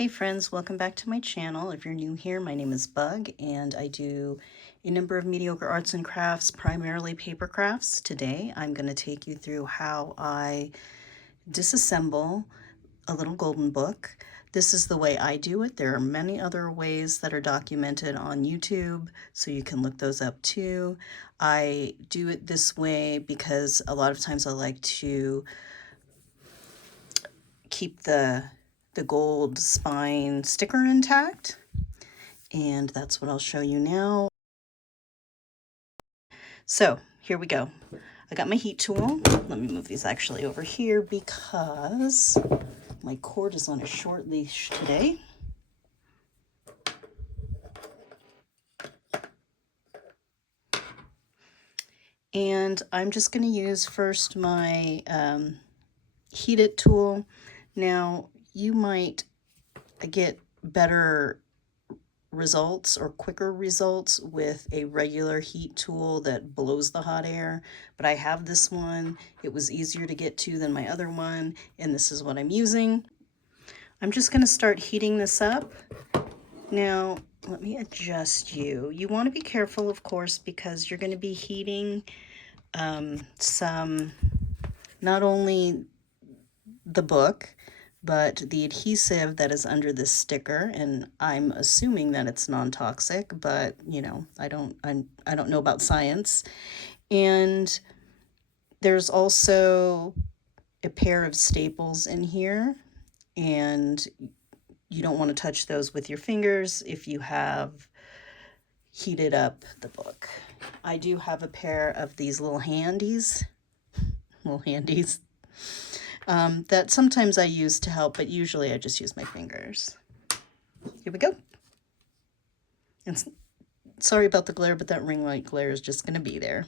Hey friends, welcome back to my channel. If you're new here, my name is Bug and I do a number of mediocre arts and crafts, primarily paper crafts. Today I'm going to take you through how I disassemble a little golden book. This is the way I do it. There are many other ways that are documented on YouTube, so you can look those up too. I do it this way because a lot of times I like to keep the gold spine sticker intact, and that's what I'll show you now. So here we go. I got my heat tool. Let me move these actually over here because my cord is on a short leash today. And I'm just going to use first my heat it tool. Now you might get better results or quicker results with a regular heat tool that blows the hot air, but I have this one. It was easier to get to than my other one, and this is what I'm using. I'm just going to start heating this up. Now let me adjust you. You want to be careful, of course, because you're going to be heating some, not only the book, but the adhesive that is under this sticker, and I'm assuming that it's non-toxic, but you know, I don't know about science. And there's also a pair of staples in here, and you don't want to touch those with your fingers if you have heated up the book. I do have a pair of these little handies that sometimes I use to help, but usually I just use my fingers. Here we go. And sorry about the glare, but that ring light glare is just going to be there.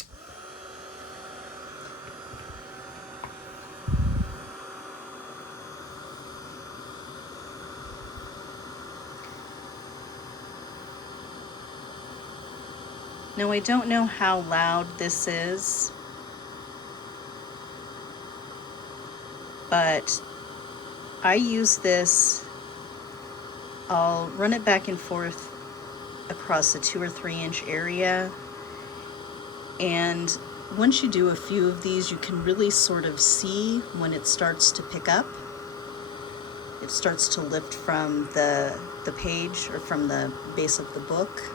Now I don't know how loud this is, but I use this, I'll run it back and forth across a 2 or 3 inch area, and once you do a few of these, you can really sort of see when it starts to pick up. It starts to lift from the page or from the base of the book.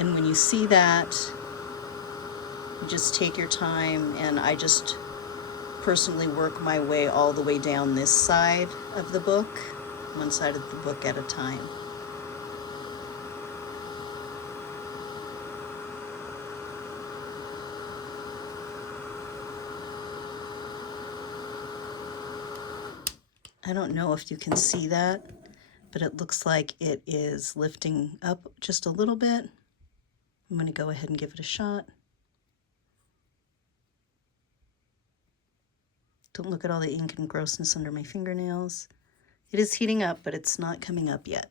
And when you see that, you just take your time, and I just personally work my way all the way down this side of the book, one side of the book at a time. I don't know if you can see that, but it looks like it is lifting up just a little bit. I'm going to go ahead and give it a shot. Don't look at all the ink and grossness under my fingernails. It is heating up, but it's not coming up yet.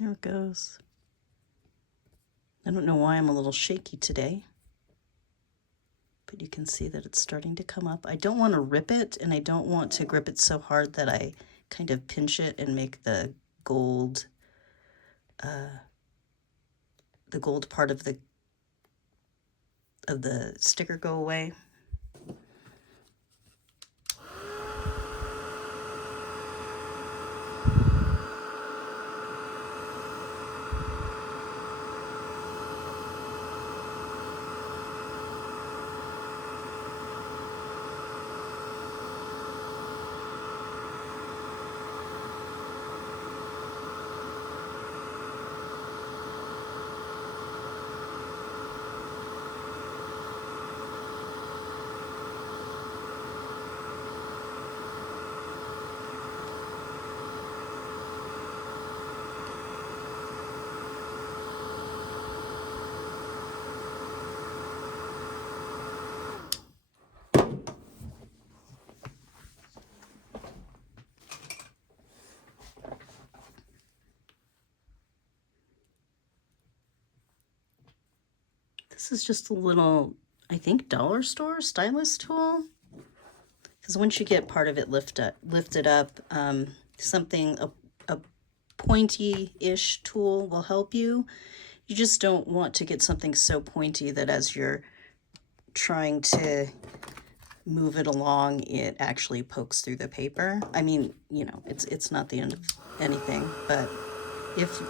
There it goes. I don't know why I'm a little shaky today, but you can see that it's starting to come up. I don't want to rip it, and I don't want to grip it so hard that I kind of pinch it and make the gold part of the sticker go away. This is just a little, I think, dollar store stylus tool. Because once you get part of it lifted up, something, a pointy-ish tool will help you. You just don't want to get something so pointy that as you're trying to move it along, it actually pokes through the paper. I mean, you know, it's not the end of anything, but if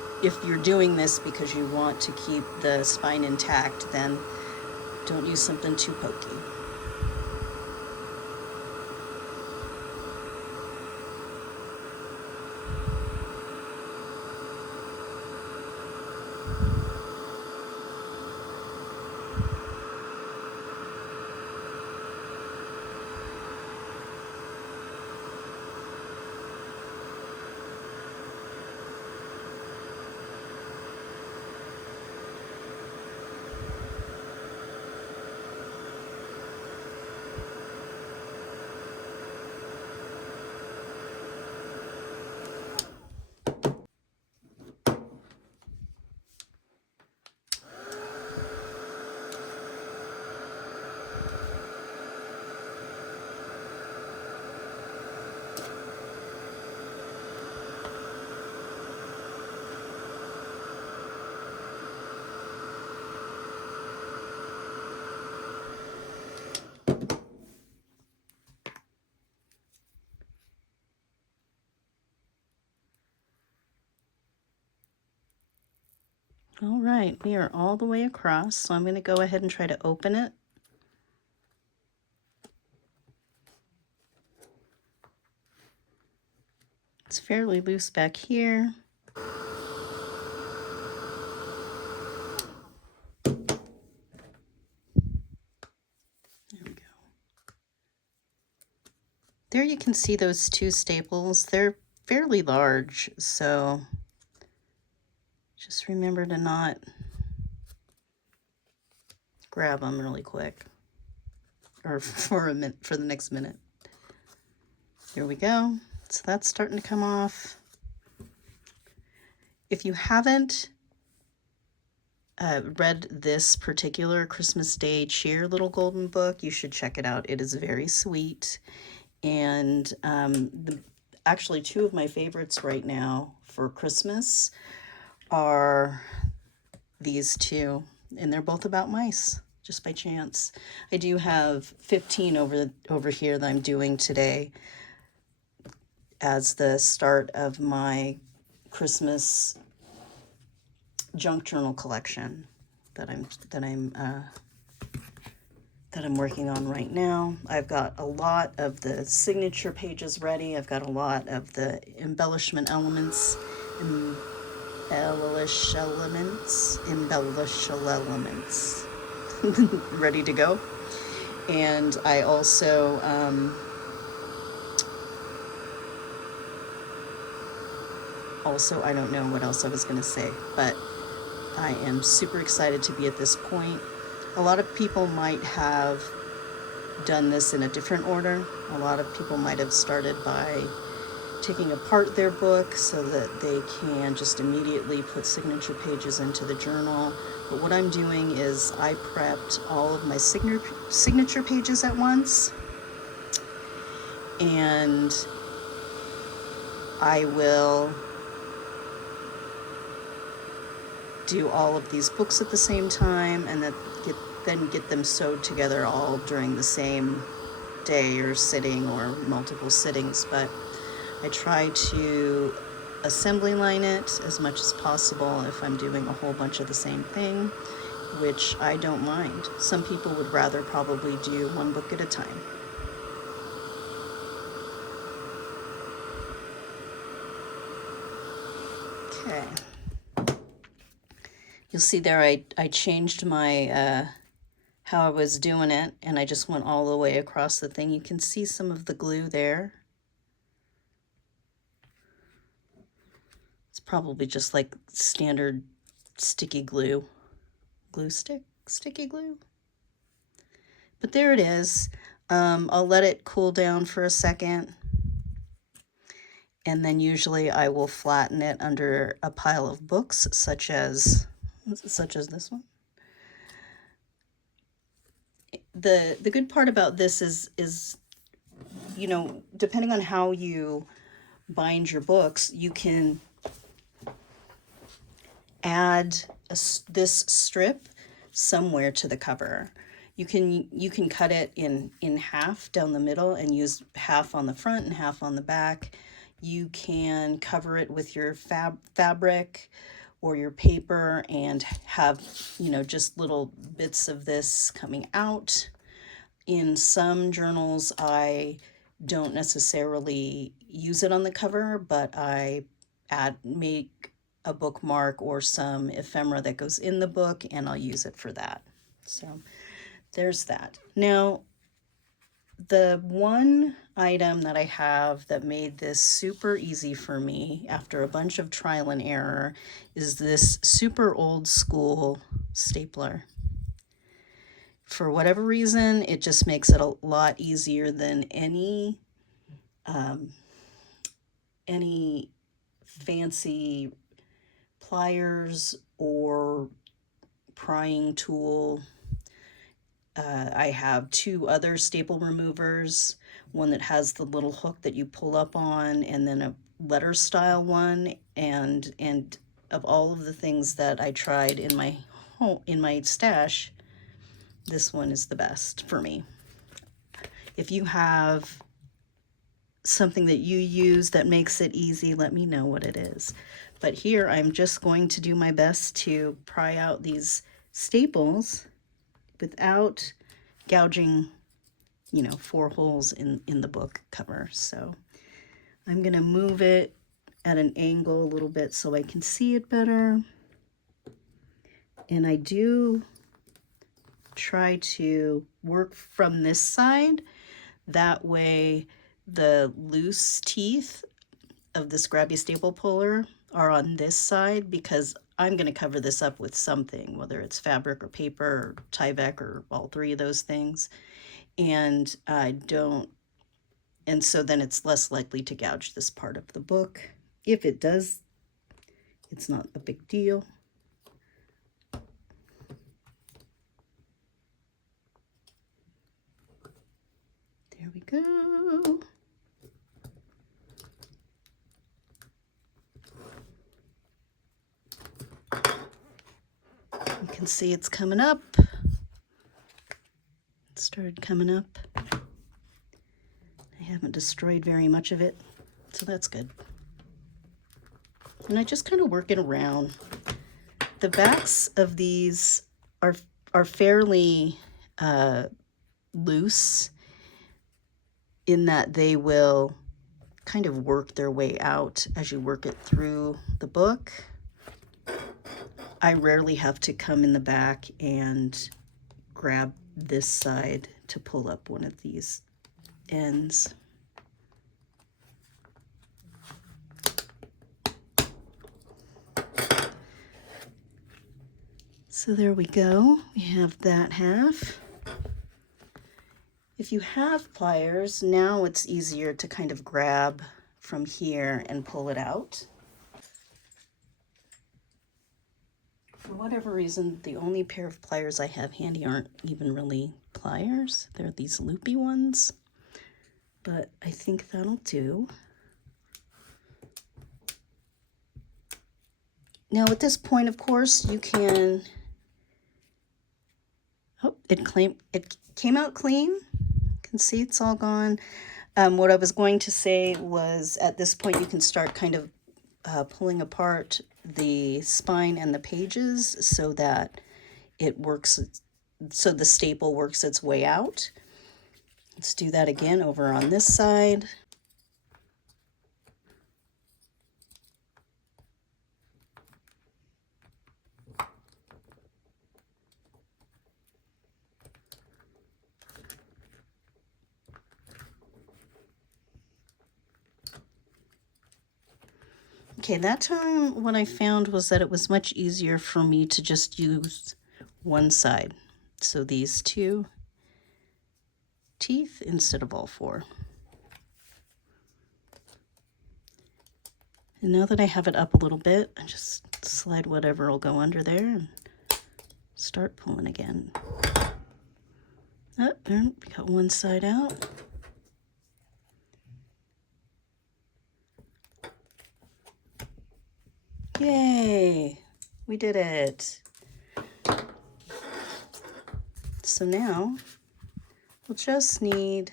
you're doing this because you want to keep the spine intact, then don't use something too pokey. All right, we are all the way across, so I'm going to go ahead and try to open it. It's fairly loose back here. There we go. There you can see those two staples. They're fairly large, so just remember to not grab them really quick, or for the next minute. Here we go. So that's starting to come off. If you haven't read this particular Christmas Day Cheer Little Golden Book, you should check it out. It is very sweet. And actually, two of my favorites right now for Christmas are these two, and they're both about mice, just by chance. I do have 15 over here that I'm doing today as the start of my Christmas junk journal collection that I'm working on right now. I've got a lot of the signature pages ready. I've got a lot of the embellishment elements, ready to go. And I also I don't know what else I was going to say, but I am super excited to be at this point. A lot of people might have done this in a different order. A lot of people might have started by taking apart their book so that they can just immediately put signature pages into the journal. But what I'm doing is I prepped all of my signature pages at once, and I will do all of these books at the same time, and then get them sewed together all during the same day or sitting or multiple sittings. But I try to assembly line it as much as possible if I'm doing a whole bunch of the same thing, which I don't mind. Some people would rather probably do one book at a time. Okay. You'll see there I changed my how I was doing it, and I just went all the way across the thing. You can see some of the glue there. It's probably just like standard sticky glue. Sticky glue. But there it is. I'll let it cool down for a second, and then usually I will flatten it under a pile of books, such as this one. the good part about this is, you know, depending on how you bind your books, you can add this strip somewhere to the cover. You can cut it in half down the middle and use half on the front and half on the back. You can cover it with your fabric or your paper and have, you know, just little bits of this coming out. In some journals, I don't necessarily use it on the cover, but I make a bookmark or some ephemera that goes in the book, and I'll use it for that. So there's that. Now, the one item that I have that made this super easy for me after a bunch of trial and error is this super old school stapler. For whatever reason, it just makes it a lot easier than any fancy pliers or prying tool. I have two other staple removers, one that has the little hook that you pull up on, and then a letter style one. And of all of the things that I tried in my stash, this one is the best for me. If you have something that you use that makes it easy, let me know what it is. But here I'm just going to do my best to pry out these staples without gouging, you know, 4 holes in the book cover. So I'm going to move it at an angle a little bit so I can see it better. And I do try to work from this side. That way the loose teeth of the Scrabby staple puller are on this side, because I'm going to cover this up with something, whether it's fabric or paper or Tyvek or all 3 of those things. And so then it's less likely to gouge this part of the book. If it does, it's not a big deal. There we go. You can see it's coming up. It started coming up. I haven't destroyed very much of it, so that's good. And I just kind of work it around. The backs of these are fairly loose, in that they will kind of work their way out as you work it through the book. I rarely have to come in the back and grab this side to pull up one of these ends. So there we go. We have that half. If you have pliers, now it's easier to kind of grab from here and pull it out. For whatever reason, the only pair of pliers I have handy aren't even really pliers. They're these loopy ones, but I think that'll do. Now at this point, of course, you can, oh, it came out clean. You can see it's all gone. What I was going to say was, at this point you can start kind of pulling apart the spine and the pages so that it works, so the staple works its way out. Let's do that again over on this side. Okay, that time what I found was that it was much easier for me to just use one side. So these 2 teeth instead of all 4. And now that I have it up a little bit, I just slide whatever will go under there and start pulling again. Oh, there, we got one side out. Yay, we did it. So now we'll just need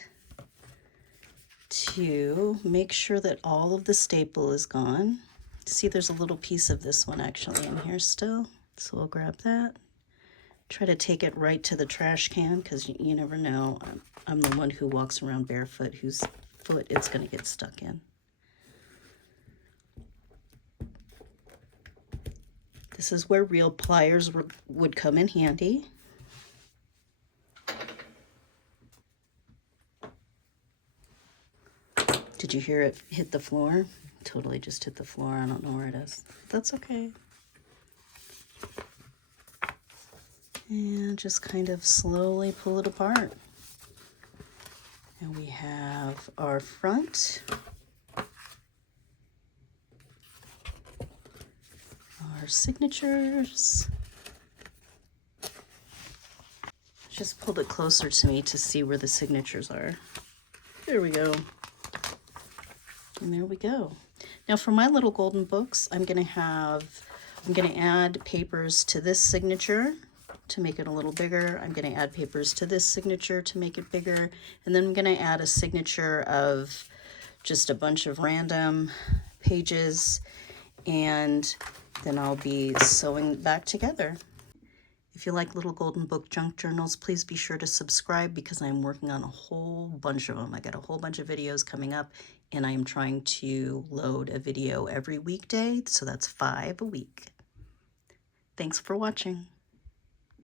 to make sure that all of the staple is gone. See, there's a little piece of this one actually in here still. So we'll grab that. Try to take it right to the trash can because you never know. I'm the one who walks around barefoot whose foot it's going to get stuck in. This is where real pliers would come in handy. Did you hear it hit the floor? Totally just hit the floor. I don't know where it is. That's okay. And just kind of slowly pull it apart. And we have our front, our signatures. Just pulled it closer to me to see where the signatures are. There we go. And there we go. Now for my little golden books, I'm gonna add papers to this signature to make it a little bigger. I'm gonna add papers to this signature to make it bigger. And then I'm gonna add a signature of just a bunch of random pages, and then I'll be sewing back together. If you like Little Golden Book junk journals, please be sure to subscribe because I'm working on a whole bunch of them. I got a whole bunch of videos coming up, and I am trying to load a video every weekday, so that's 5 a week. Thanks for watching.